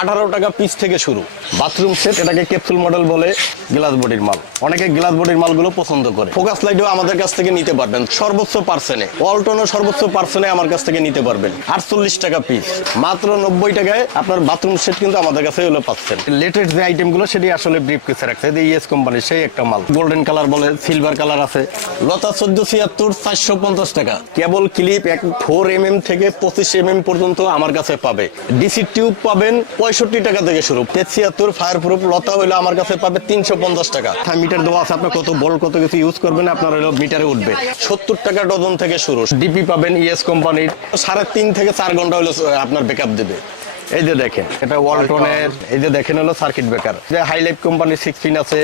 18 টাকা পিস থেকে শুরু। বাথরুম সেট, এটাকে ক্যাপসুল মডেল বলে, গ্লাস বডির মাল। অনেকে গ্লাস বডির মালগুলো পছন্দ করে। ফোকাস লাইটও আমাদের কাছ থেকে নিতে পারবেন সর্বোচ্চ পার্সেন্টে, ওয়ালটনও সর্বোচ্চ পার্সেন্টে আমার কাছ থেকে নিতে পারবেন। 48 টাকা পিস, মাত্র 90 টাকায় আপনার বাথরুম সেট কিন্তু আমাদের কাছে হলো পাচ্ছেন। লেটেস্ট যে আইটেমগুলো সেটি আসলে ব্রিফ কেসে রাখছে, ইএস কোম্পানির সেই একটা মাল। গোল্ডেন কালার বলে, সিলভার কালার আছে। লতা 1476 450 টাকা। কেবল ক্লিপ 4mm থেকে 25mm পর্যন্ত আমার কাছে পাবে। ডিসি টিউব পাবেন 65 টাকা থেকে শুরু। 73 ফায়ার প্রুফ লতা হইলো আমার কাছে পাবে 350 টাকা। মিটার দেওয়া আছে, আপনার কত বড় কত কিছু ইউজ করবেন আপনার হলো মিটারে উঠবে। 70 টাকা ডজন থেকে শুরু। ডিপি পাবেন ইএস কোম্পানির, 3.5 থেকে 4 ঘন্টা হলো আপনার ব্যাকআপ দেবে। এই যে দেখেন, এটা ওয়ালটনের। এই যে দেখেন হলো সার্কিট ব্রেকার। যে হাইলাইট কোম্পানির 6 পিন আছে,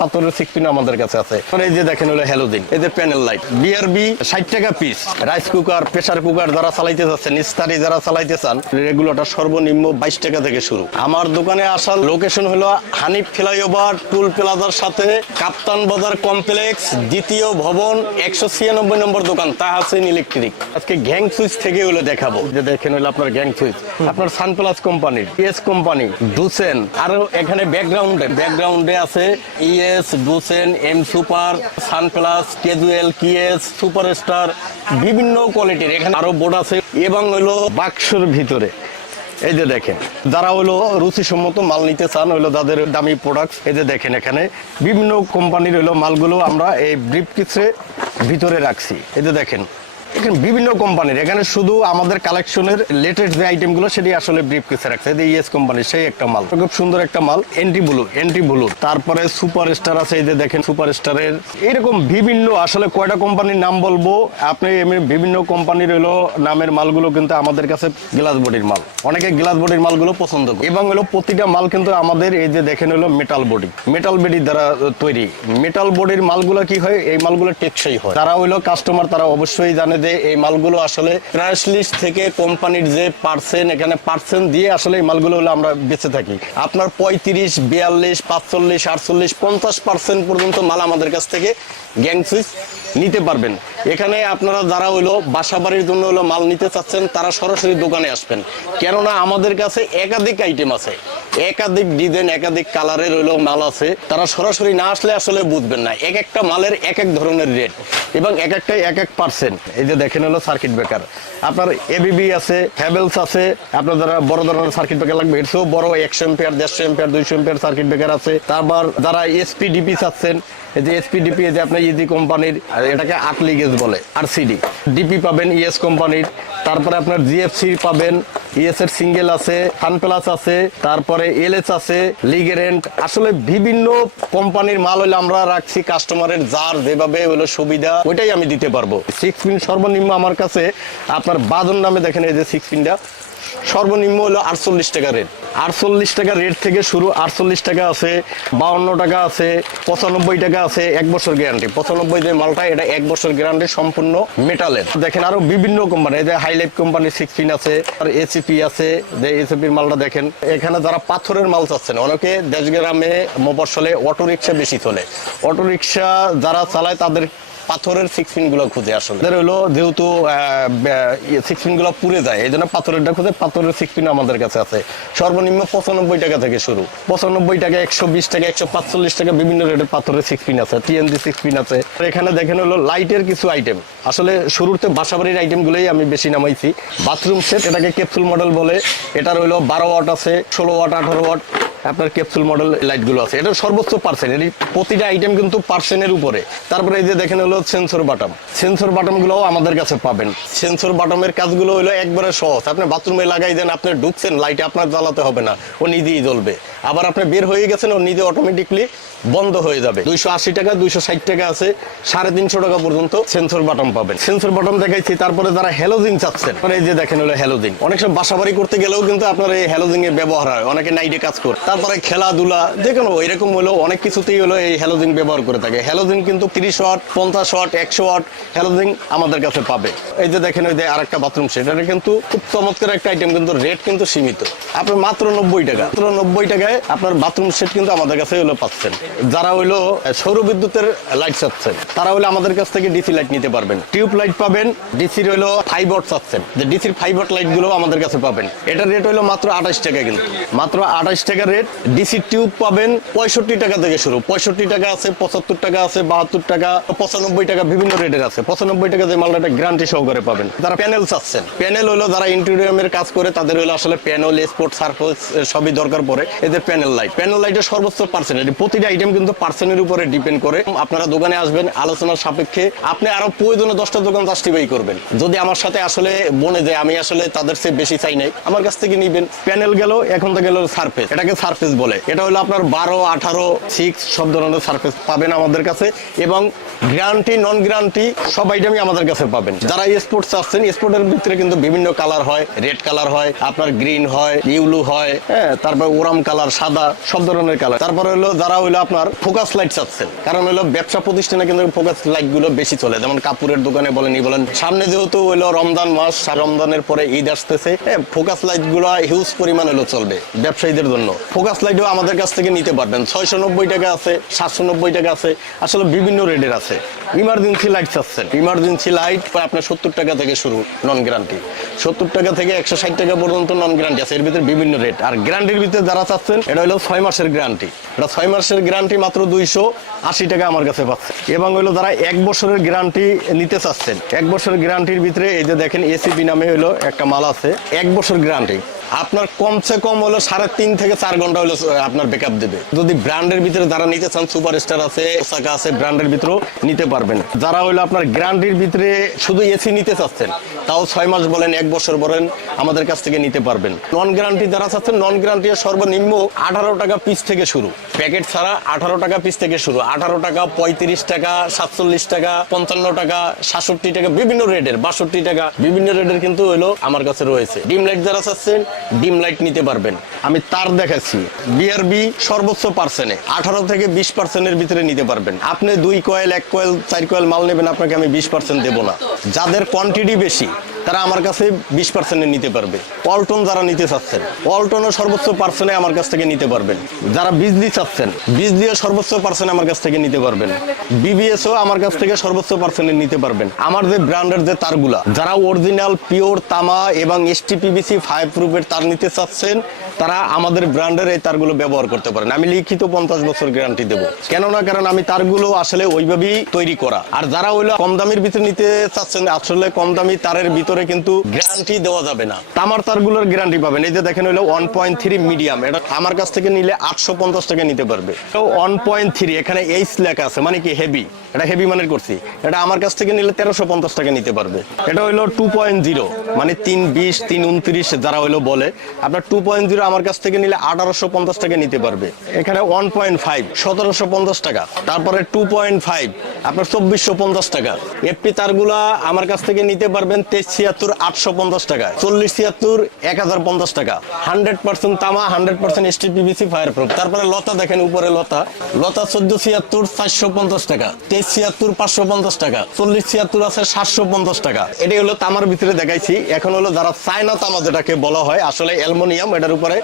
পাথরের 6 পিন আমাদের কাছে আছে। এই যে দেখেন হলো হ্যালোজিন। এই যে প্যানেল লাইট বিআরবি 60 টাকা piece. Rice cooker, pressure cooker যারা চালাইতে যাচ্ছেন, ইস্তারি যারা চালাইতে চান, রেগুলেটর সর্বনিম্ন 22 টাকা থেকে শুরু। আমার দোকানে আসার লোকেশন হলো হানিফ ফ্লাইওভার টুল প্লাজার সাথে কাপ্তান বাজার কমপ্লেক্স, দ্বিতীয় ভবন, 196 নম্বর দোকান, তাহসিন ইলেকট্রিক। আজকে গ্যাং সুইচ থেকে হলো দেখাবো। যে দেখেন হলো আপনার গ্যাং সুইচ, আপনার সানপ্লাস কোম্পানির, ইএস কোম্পানি, ডুসেন। আর এখানে ব্যাকগ্রাউন্ডে আছে ইএস, ডুসেন, এম সুপার, সানপ্লাস, ক্যাজুয়াল, কিএস, সুপারস্টার, বিভিন্ন কোয়ালিটির। এখানে আরো বোর্ড আছে এবং হলো বাক্সের ভিতরে। এই যে দেখেন, যারা হলো রুচিসম্মত মাল নিতে চান, হলো যাদের দামি প্রোডাক্ট, এই যে দেখেন এখানে বিভিন্ন কোম্পানির হলো মালগুলো আমরা এই ব্রিফ কেসে ভিতরে রাখছি। এই যে দেখেন এখানে বিভিন্ন কোম্পানির, এখানে শুধু আমাদের কালেকশনের লেটেস্ট যে আইটেমগুলো সেটি আসলে ব্রিফ কেসে রাখছে। এই ইএস কোম্পানির সেই একটা মাল, খুব সুন্দর একটা মাল। এন্টি ব্লু, তারপরে সুপার স্টার আছে। এই যে দেখেন সুপার স্টারের এরকম বিভিন্ন, আসলে কয়টা কোম্পানির নাম বলবো আপনি, বিভিন্ন কোম্পানির হলো নামের মালগুলো কিন্তু আমাদের কাছে গ্লাস বডির মাল। অনেকে গ্লাস বডির মালগুলো পছন্দ করে এবং হলো প্রতিটা মাল কিন্তু আমাদের এই যে দেখেন হলো মেটাল বডির দ্বারা তৈরি। মেটাল বডির মালগুলো কি হয়, এই মালগুলো টেকসই হয়। তারা হলো কাস্টমার, তারা অবশ্যই জানে যে এই মালগুলো আসলে প্রাইস লিস্ট থেকে কোম্পানির যে পার্সেন্ট, এখানে পার্সেন্ট দিয়ে আসলে এই মালগুলো হলো আমরা বেঁচে থাকি। আপনার 35, 42, 45, 48, 50% পর্যন্ত মাল আমাদের কাছ থেকে গ্যাং সুইচ নিতে পারবেন। এখানে আপনারা যারা হইলো বাসা বাড়ির জন্য হলো মাল নিতে চাচ্ছেন, তারা সরাসরি দোকানে আসবেন। কেননা আমাদের কাছে একাধিক আইটেম আছে, একাধিক ডিজাইন, একাধিক কালারের হইলো মাল আছে। তারা সরাসরি না আসলে আসলে বুঝবেন না। এক একটা মালের এক এক ধরনের রেট এবং এক একটাই এক এক পার্সেন্ট। এই যে দেখেন হলো সার্কিট ব্রেকার, আপনার এবিবি আছে, হ্যাভেলস আছে। আপনার যারা বড় ধরনের সার্কিট ব্রেকার লাগবে, এর চেয়েও বড় 100 ampere, 150 ampere, 200 ampere circuit breaker আছে। তারপর যারা এসপিডিপি চাচ্ছেন, এই যে এসপিডিপি, এই যে আপনার ইজি কোম্পানির, এটাকে 8 লিগেজ বলে, আরসিডি। ডিপি পাবেন ইএস কোম্পানির। তারপরে আপনার জিএফসি পাবেন, ইএস এর সিঙ্গেল আছে, সানপ্লাস আছে, তারপরে এলএস আছে, লিগেরেন্ট। আসলে বিভিন্ন কোম্পানির মাল হলে আমরা রাখছি, কাস্টমারের যার যেভাবে হলো সুবিধা ওইটাই আমি দিতে পারবো। 6 পিন সর্বনিম্ন আমার কাছে আপনার বাদন নামে দেখেন, এই যে 6 পিনটা সর্বনিম্ন হলো 48 টাকা রেট। 48 টাকা রেট থেকে শুরু। 48 টাকা আছে, 52 টাকা আছে, 95 টাকা আছে, 1 বছর গ্যারান্টি। 95 যে মালটা, এটা 1 বছর গ্যারান্টি, সম্পূর্ণ মেটালের। দেখেন আরো বিভিন্ন কোম্পানি, এই যে হাইলাইট কোম্পানির 6 পিন আছে, আর এসিপি আছে। যে এসিপির মালটা দেখেন। এখানে যারা পাথরের মাল চাচ্ছেন, অনেকে দেশগ্রামে মফস্বলে অটো রিক্সা বেশি চলে, অটো রিক্সা যারা চালায় তাদের পাথরের 6 পিন গুলো খুঁজে। আসলে হলো যেহেতু 6 পিন গুলো পুড়ে যায়, এই জন্য পাথরেরটা খুঁজে। পাথরের 6 পিন আমাদের কাছে আছে সর্বনিম্ন 95 টাকা থেকে শুরু। 95 টাকা, 120 টাকা, 145 টাকা, বিভিন্ন রেটের পাথরের 6 পিন আছে। টিএনজি 6 পিন আছে। এখানে দেখেন হলো লাইটের কিছু আইটেম। আসলে শুরুতে বাসাবাড়ির আইটেম গুলোই আমি বেশি নামাইছি। বাথরুম সেট, এটাকে ক্যাপসুল মডেল বলে। এটার হলো 12 ওয়াট আছে, 16 ওয়াট, 18 ওয়াট আপনার ক্যাপসুল মডেল লাইটগুলো আছে। এটা সর্বোচ্চ পার্সেন্ট, এর প্রতিটা আইটেম কিন্তু পার্সেন্টের উপরে। তারপরে এই যে দেখেন হলো সেন্সর বাটম গুলোও আমাদের কাছে পাবেন। সেন্সর বাটমের কাজগুলো হলো একবারে সহজ। আপনি বাথরুমে লাগাই দেন, আপনি ঢুকছেন, লাইটে আপনার জ্বালাতে হবে না, ও নিজেই জ্বলবে। আবার আপনি বের হয়ে গেছেন, ও নিজে অটোমেটিকলি বন্ধ হয়ে যাবে। 280 টাকা, 260 টাকা আছে, 350 টাকা পর্যন্ত সেন্সর বাটম পাবেন। সেন্সর বাটম দেখাইছি। তারপরে যারা হ্যালোজিন চাচ্ছেন, এই যে দেখেন হলো হ্যালোজিন। অনেক সময় বাসাবাড়ি করতে গেলেও কিন্তু আপনার এই হ্যালোজিন এর ব্যবহার হয়, অনেকে নাইটে কাজ করে। তারপরে খেলাধুলা যে কোনো এরকম হলো অনেক কিছুতেই হলো এই হ্যালোজিন ব্যবহার করে থাকে। হ্যালোজিন কিন্তু 30 ওয়াট, 50 ওয়াট, 100 ওয়াট হ্যালোজিন আমাদের কাছে পাবে। এই যে দেখেন ওই যে আরেকটা বাথরুম সেট, এটা কিন্তু খুব চমৎকার একটা আইটেম, কিন্তু রেট কিন্তু সীমিত। আপনার মাত্র 90 টাকা, মাত্র 90 টাকায় আপনার বাথরুম সেট কিন্তু আমাদের কাছে হলো পাচ্ছেন। যারা হইলো সৌর বিদ্যুতের লাইট চাচ্ছেন তারা হলো আমাদের কাছ থেকে ডিসি লাইট নিতে পারবেন। টিউব লাইট পাবেন, ডিসির হইলো 5 ওয়াট চাচ্ছেন, যে ডিসির 5 ওয়াট লাইট গুলো আমাদের কাছে পাবেন। এটার রেট হইলো মাত্র 28 টাকা, কিন্তু মাত্র 28 টাকা রেট। ডিসি টিউব পাবেন 65 টাকা থেকে শুরু, 65 টাকা আছে, 75 টাকা আছে, 72 টাকা, 95 টাকা, বিভিন্ন রেটের আছে। 95 টাকা যে মালটা গ্যারান্টি সহকারে পাবেন। যারা প্যানেল চাচ্ছেন, প্যানেল হলো যারা ইন্টেরিয়রের কাজ করে তাদের হলো আসলে প্যানেল, স্পোর্ট সারফেস সবই দরকার পড়ে। এদের প্যানেল লাইট, প্যানেল লাইটের সর্বোচ্চ পার্সেন্ট, প্রতিটা আইটেম কিন্তু পার্সেন্টের উপরে ডিপেন্ড করে। আপনারা দোকানে আসবেন, আলোচনার সাপেক্ষে আপনি আরো প্রয়োজনে 10টা দোকান জাস্টিফাই করবেন। যদি আমার সাথে আসলে বনে যায় আমি আসলে তাদের চেয়ে বেশি চাই নাই, আমার কাছ থেকে নিবেন। প্যানেল গেল, এখন তো গেল সারফেস, এটাকে সারফেস বলে। এটা হলো আপনার 12, 18, 6 সব ধরনের সারফেস পাবেন আমাদের কাছে, এবং গ্যারান্টি নন গ্যারান্টি সব আইটেমই আমাদের কাছে পাবেন। যারা স্পোর্টস আসছেন, স্পোর্টের ভিতরে কিন্তু বিভিন্ন কালার হয়, রেড কালার হয়, আপনার গ্রিন হয়, ইউলু হয়, হ্যাঁ, তারপর ওরাম কালার, সাদা, সব ধরনের কালার। তারপরে হলো যারা হইলো আপনার ফোকাস লাইট চাচ্ছেন, কারণ হলো ব্যবসা প্রতিষ্ঠানে কিন্তু ফোকাস লাইট গুলো বেশি চলে, যেমন কাপড়ের দোকানে বলেন, সামনে যেহেতু হইলো রমজান মাস, রমজানের পরে ঈদ আসতেছে, ফোকাস লাইট গুলো হিউজ পরিমাণ হলো চলবে ব্যবসায়ীদের জন্য। ফোকাস লাইটও আমাদের কাছ থেকে নিতে পারবেন। 690 টাকা আছে, 790 টাকা আছে, আসলে বিভিন্ন রেটের আছে। ইমার্জেন্সি লাইট চাচ্ছেন, ইমার্জেন্সি লাইট আপনার 70 টাকা থেকে শুরু, নন গ্যারান্টি 70 টাকা থেকে 160 টাকা পর্যন্ত নন গ্যারান্টি আছে। এর ভিতরে বিভিন্ন রেট। আর গ্যারান্টির ভিতরে যারা চাচ্ছেন, এটা হলো 6 মাসের গ্যারান্টি, এটা 6 মাসের গ্যারান্টি মাত্র 280 টাকা আমার কাছে পাচ্ছে। এবং হলো যারা 1 বছরের গ্যারান্টি নিতে চাচ্ছেন, 1 বছরের গ্যারান্টির ভিতরে এই যে দেখেন এসিপি নামে হলো একটা মাল আছে, 1 বছর গ্যারান্টি। আপনার কমসে কম হলো 3.5 থেকে 4 ঘন্টা হলো আপনার ব্যাকআপ দেবে। যদি ব্র্যান্ডের ভিতরে যারা নিতে চান, সুপারস্টার আছে, ওসাকা আছে, ব্র্যান্ডের ভিতরেও নিতে পারবেন। যারা হলো আপনার গ্যারান্টির ভিতরে শুধু এসি নিতে চাচ্ছেন, তাও 6 মাস বলেন, 1 বছর বলেন, আমাদের কাছ থেকে নিতে পারবেন। নন গ্যারান্টি যারা চাচ্ছেন, নন গ্যারান্টি সর্বনিম্ন 18 টাকা পিস থেকে শুরু, প্যাকেট ছাড়া 18 টাকা পিস থেকে শুরু। 18 টাকা, 35 টাকা, 47 টাকা, 55 টাকা, 67 টাকা, বিভিন্ন রেটের, 62 টাকা, বিভিন্ন রেটের কিন্তু হলো আমার কাছে রয়েছে। ডিম লাইট যারা চাচ্ছেন, ডিম লাইট নিতে পারবেন। আমি তার দেখাচ্ছি, বিআরবি সর্বোচ্চ পার্সেন্টে 18 থেকে 20% ভিতরে নিতে পারবেন। আপনি 2 কয়েল, 1 কয়েল, 4 কয়েল মাল নেবেন, আপনাকে আমি 20% দেবো না। যাদের কোয়ান্টিটি বেশি তারা আমার কাছে 20% নিতে পারবে। ওয়ালটন যারা নিতে চাচ্ছেন, ওয়ালটনও সর্বোচ্চ পার্সেন্টে আমার কাছ থেকে নিতে পারবেন। যারা বিজলি চাচ্ছেন, বিজলিও সর্বোচ্চ পার্সেন্ট আমার কাছ থেকে নিতে পারবেন। বিবিএসও আমার কাছ থেকে সর্বোচ্চ পার্সেন্টে নিতে পারবেন। আমার যে ব্র্যান্ডের যে তারগুলা, যারা অরিজিনাল পিওর তামা এবং STPVC 5 প্রুফের তার নিতে চাচ্ছেন, তারা আমাদের ব্র্যান্ডের এই তারগুলো ব্যবহার করতে পারেন। আমি লিখিত 50 বছর গ্যারান্টি দেবো। কেননা কারণ আমি তারগুলো আসলে ওইভাবেই তৈরি করা। আর যারা হইলো কম দামের ভিতরে নিতে চাচ্ছেন, আসলে কম দামি তারের ভিতরে কিন্তু গ্যারান্টি দেওয়া যাবে না। তামার তারগুলোর গ্যারান্টি পাবেন। এই যে দেখেন হলো 1.3 মিডিয়াম, এটা আমার কাছ থেকে নিলে 850 টাকা নিতে পারবে। 1.3 এখানে এইচ লেখা আছে, মানে কি হেভি, এটা হেভি মানের করছি। এটা আমার কাছ থেকে নিলে 1350 টাকা নিতে পারবে। এটা হইলো 2.0, মানে 320, 329 যারা হইলো বলে, আপনার 2.0 আমার কাছ থেকে নিলে 1850 টাকা নিতে পারবে। এখানে 1.5 1750 টাকা, তারপরে 2.5 আপনার 2450 টাকা। এফপি তারগুলা আমার কাছ থেকে নিতে পারবেন 2376 850 টাকা, 4076 1050 টাকা। 100% তামা, 100% STPVC ফায়ারপ্রুফ। তারপরে লতা দেখেন উপরে লতা, লতা 1476 450 টাকা, 2376 550 টাকা, 4076 আছে 750 টাকা। এটাই হলো তামার ভিতরে দেখাইছি। এখন হলো যারা চায়না তামা যেটাকে বলা হয়, আসলে অ্যালুমিনিয়াম, এটার উপরে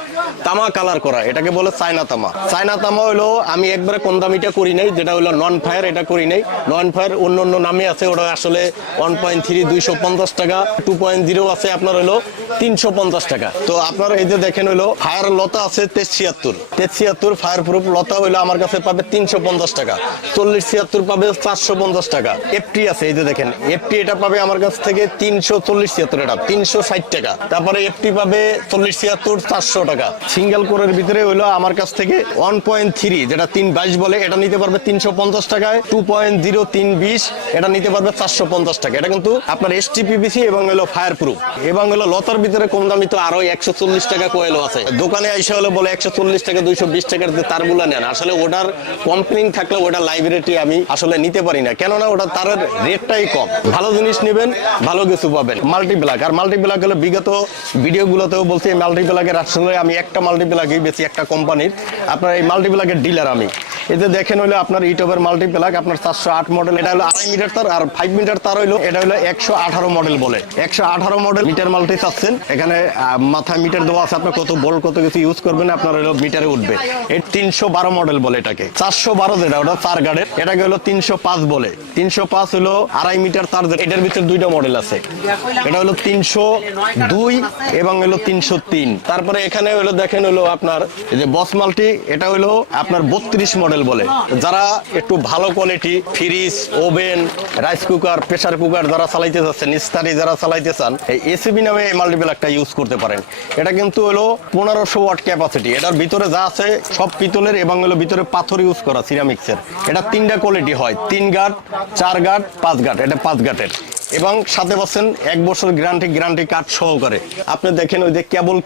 তামা কালার করা, এটাকে বলে চায়না তামা। চায়না তামা হলো আমি একবারে কম দামিটা করি নাই, যেটা হলো নন ফায়ার, এটা করি নাই। নন ফায়ার অন্য অন্য নামে আছে, ওটা আসলে 1.3 250 টাকা, 2.0 আছে আপনার হলো 350 টাকা। তো আপনার এই যে দেখেন হলো ফায়ার লতা আছে 73 ফায়ার প্রুফ লতা হইলো আমার কাছে পাবে 350 টাকা, 4076 পাবে 450 টাকা। এফটি আছে, এই যে দেখেন এফটি, এটা পাবে আমার কাছ থেকে 34076, এটা 360 টাকা। তারপরে এফটি পাবে 4076 400 টাকা। সিঙ্গেল কোরের ভিতরে হইলো আমার কাছ থেকে 1.3 যেটা 322 বলে, এটা নিতে পারবে 350 টাকায়। 2.0 320 এটা নিতে পারবে 450 টাকা। এটা কিন্তু আপনার STPVC এবং হলো ফায়ার প্রুফ। এবং হলো লতার ভিতরে কম দামি তো আরো 140 টাকা কোয়েলও আছে। দোকানে আইসা হলো বলে 140 টাকা 220 টাকার যে তারগুলা নেন, আসলে ওটার কমপ্লেইন থাকলে ওটা লাইব্রেরিটি আমি আসলে বলে নিতে পারি না, কেননা ওটা তার রেটটাই কম। ভালো জিনিস নেবেন, ভালো কিছু পাবেন। মাল্টিপ্লাক, আর মাল্টিপ্লাক হলো বিগত ভিডিওগুলোতেও বলছি মাল্টিপ্লাকের আসলে আমি একটা মাল্টিপ্লাকই বেশি, একটা কোম্পানির। আপনার এই মাল্টিপ্লাকের ডিলার আমি। এতে দেখেন হলো আপনার ইউটিউবের মাল্টিপ্লাক আপনার 408 মডেল, এটা হলো 2.5 মিটার তার, আর 5 মিটার তার হলো এটা হলো 118 মডেল বলে। 118 মডেল মিটার মাল্টি চাচ্ছেন, এখানে মাথায় মিটার দেওয়া আছে, আপনার কত বল কত কিছু ইউজ করবেন আপনার হলো মিটারে উঠবে। এই 312 মডেল বলে এটাকে। 412 যেটা ওটা 4 গার্ডের, এটাকে হলো 305 বলে। 305 হলো 2.5 মিটার তার, এটার ভিতরে দুইটা মডেল আছে, এটা হলো 302 এবং হলো 303। তারপরে এখানে হলো দেখেন হলো আপনার এই যে বস মাল্টি, এটা হলো আপনার 32 মডেল বলে। যারা একটু ভালো quality fridge, oven, rice cooker, pressure cooker যারা চালাইতে যাচ্ছেন, ইস্তারি যারা চালাইতে চান, এই এসিবি নামে এই মাল্টিপ্লাকটা ইউজ করতে পারেন। এটা কিন্তু হলো 1500 ওয়াট ক্যাপাসিটি। এটার ভিতরে যা আছে সব পিতলের এবং হলো ভিতরে পাথর ইউজ করা সিরামিক্সের। এটা 3টা কোয়ালিটি হয়, 3 গার্ড, 4 গার্ড, 5 গার্ড। এটা 5 গার্ডের এবং সাথে পাচ্ছেন 1 বছর গ্যারান্টি কার্ড সহকারে। আপনি দেখেন ওই যে কেবল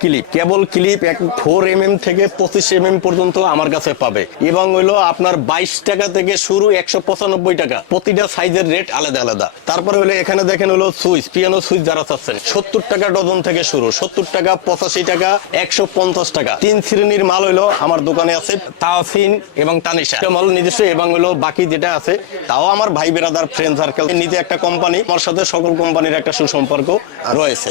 ক্লিপ 4 mm থেকে 25 mm পর্যন্ত আমার কাছে পাবে, এবং হইলো আপনার 22 টাকা থেকে শুরু 195 টাকা। প্রতিটা সাইজের রেট আলাদা আলাদা। তারপরে হলো এখানে দেখেন হলো সুইচ, পিয়ানো সুইচ যারা চাচ্ছেন 70 টাকা ডজন থেকে শুরু, 70 টাকা, 85 টাকা, 150 টাকা। 3 শ্রেণীর মাল হইলো আমার দোকানে আছে, তাওসিন এবং তানিশা মাল নিজস্ব, এবং হলো বাকি যেটা আছে তাও আমার ভাই বেরাদার ফ্রেন্ড সার্কেল। নিজে একটা কোম্পানি, আমার সাথে সকল কোম্পানির একটা সুসম্পর্ক রয়েছে।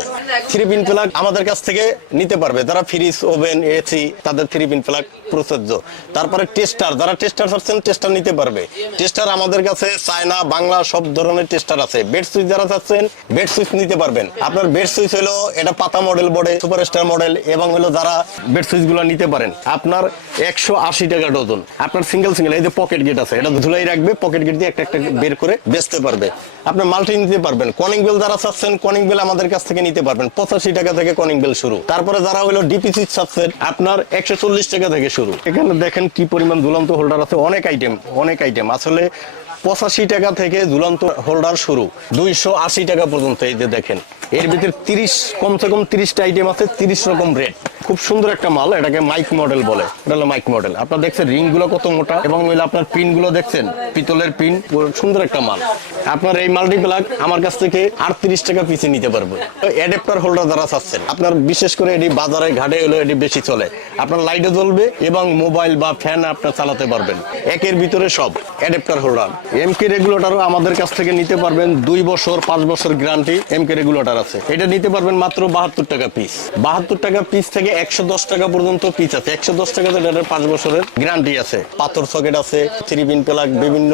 3 পিন প্লাগ আমাদের কাছ থেকে নিতে পারবে যারা ফ্রিজ, ওভেন, এসি, তাদের 3 পিন প্লাগ প্রযোজ্য। তারপরে টেস্টার, যারা টেস্টার চাচ্ছেন টেস্টার নিতে পারবে। টেস্টার আমাদের কাছে চায়না, বাংলা সব ধরনের টেস্টার আছে। বেড সুইচ যারা চাচ্ছেন বেড সুইচ নিতে পারবেন। আপনার বেড সুইচ হলো এটা পাতা মডেল বড়ে, সুপারস্টার মডেল, এবং হলো যারা বেড সুইচ গুলো নিতে পারেন আপনার 180 টাকা ডজন। আপনার সিঙ্গেল এই যে পকেট গেট আছে, এটা ঝুলাই রাখবে, পকেট গেট দিয়ে একটা একটা বের করে বেচতে পারবে। আপনার মাল্টি নিতে পারবেন। কনিং বেল যারা চাচ্ছেন কনিং বেল আমাদের কাছ থেকে নিতে পারবেন, 85 টাকা থেকে কনিং বেল শুরু। তারপরে যারা হলো ডিপি সুইচ চাচ্ছেন আপনার 140 টাকা থেকে শুরু। এখানে দেখেন কি পরিমাণ ঝুলন্ত হোল্ডার আছে, অনেক আইটেম আসলে। 85 টাকা থেকে ঝুলন্ত হোল্ডার শুরু, 280 টাকা পর্যন্ত। এই যে দেখেন এর ভিতরে 30 কমসে কম 30টা আইটেম আছে, 30 রকম রেট। খুব সুন্দর একটা মাল, এটাকে মাইক মডেল বলে। এটা হলো মাইক মডেল। আপনারা দেখছেন রিং গুলো কত মোটা, এবং আপনার পিন গুলো দেখছেন পিতলের পিন, সুন্দর একটা মাল। আপনার এই মাল্টিপ্লাগ আমার কাছ থেকে 38 টাকা পিসে নিতে পারবেন। অ্যাডাপ্টার হোল্ডার যারা চাচ্ছেন, আপনার বিশেষ করে এটি বাজারে ঘাটে হলো এটি বেশি চলে। আপনার লাইটে জ্বলবে এবং মোবাইল বা ফ্যান আপনার চালাতে পারবেন। একের ভিতরে সব অ্যাডাপ্টার হোল্ডার। এমকে রেগুলেটরও আমাদের কাছ থেকে নিতে পারবেন, 2 বছর 5 বছর গ্যারান্টি এমকে রেগুলেটর আছে। এটা নিতে পারবেন মাত্র 72 টাকা পিস। 72 টাকা পিস থেকে 110 টাকা পর্যন্ত পিস আছে। 110 টাকাতে এটার 5 বছরের গ্যারান্টি আছে। পাথর সকেট আছে, 3 পিন প্লাগ, বিভিন্ন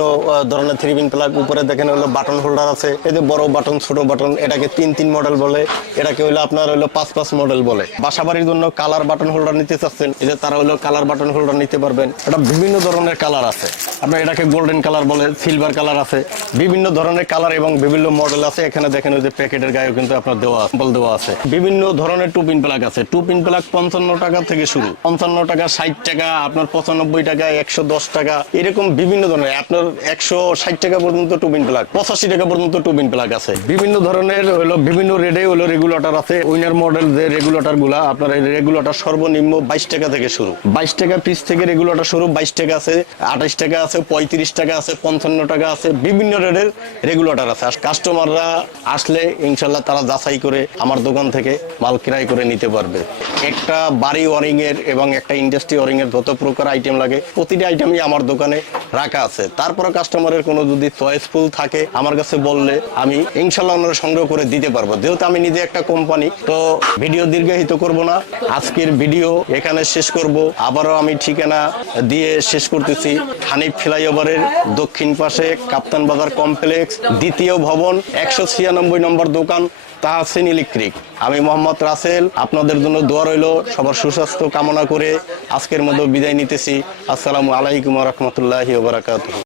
ধরনের 3 পিন প্লাগ। উপরে দেখেন হলো বাটন হোল্ডার আছে, এই যে বড় বাটন, ছোট বাটন, এটাকে 3 মডেল বলে। এটাকে হলো আপনার হলো 5 মডেল বলে। বাসাবাড়ির জন্য কালার বাটন হোল্ডার নিতে চাচ্ছেন, এই যে তারা হলো কালার বাটন হোল্ডার নিতে পারবেন। এটা বিভিন্ন ধরনের কালার আছে, আপনার এটাকে গোল্ডেন কালার বলে, সিলভার কালার আছে, বিভিন্ন ধরনের কালার এবং বিভিন্ন মডেল আছে। এখানে দেখেন ওই যে প্যাকেটের গায়েও কিন্তু আপনার দেওয়া আছে। বিভিন্ন ধরনের 2 পিন প্লাগ আছে। 2 পিন প্লাগ 55 টাকা থেকে শুরু, 55 টাকা, 60 টাকা, আপনার 95 টাকা, 110 টাকা, এরকম বিভিন্ন ধরনের। আপনার 160 টাকা পর্যন্ত 2 পিন প্লাগ, 85 টাকা পর্যন্ত 2 পিন প্লাগ আছে। বিভিন্ন ধরনের হলো বিভিন্ন রেডে হলো রেগুলেটর আছে। উইনার মডেল যে রেগুলেটর গুলা, আপনার এই রেগুলেটর সর্বনিম্ন 22 টাকা থেকে শুরু। 22 টাকা পিস থেকে রেগুলেটর শুরু। 22 টাকা আছে, 28 টাকা আছে, 35 টাকা আছে, 55 টাকা আছে। বিভিন্ন রেডের রেগুলেটর আছে। কাস্টমাররা আসলে ইনশাল্লাহ তারা যাচাই করে আমার দোকান থেকে মাল ক্রয় করে নিতে পারবে। একটা বাড়ি ওয়ারিং এর এবং একটা ইন্ডাস্ট্রি ওয়ারিং এর যত প্রকার আইটেম লাগে প্রতিটা আইটেমই আমার দোকানে রাখা আছে। তারপরে কাস্টমারের কোনো যদি চয়েসফুল থাকে আমার কাছে বললে আমি ইনশাল্লাহ ওনারা সংগ্রহ করে দিতে পারবো। যেহেতু আমি নিজে একটা কোম্পানি, তো ভিডিও দীর্ঘায়িত করব না, আজকের ভিডিও এখানে শেষ করব। আবারও আমি ঠিকানা দিয়ে শেষ করতেছি। হানিফ ফ্লাইওভারের দক্ষিণ পাশে কাপ্তান বাজার কমপ্লেক্স, 2য় ভবন, 196 নম্বর দোকান, তাহসিন ইলেকট্রিক। আমি মোহাম্মদ রাসেল, আপনাদের জন্য দোয়া রইল। সবার সুস্বাস্থ্য কামনা করে আজকের মতো বিদায় নিতেছি। আসসালামু আলাইকুম ওয়া রাহমাতুল্লাহি ওয়া বারাকাতুহু।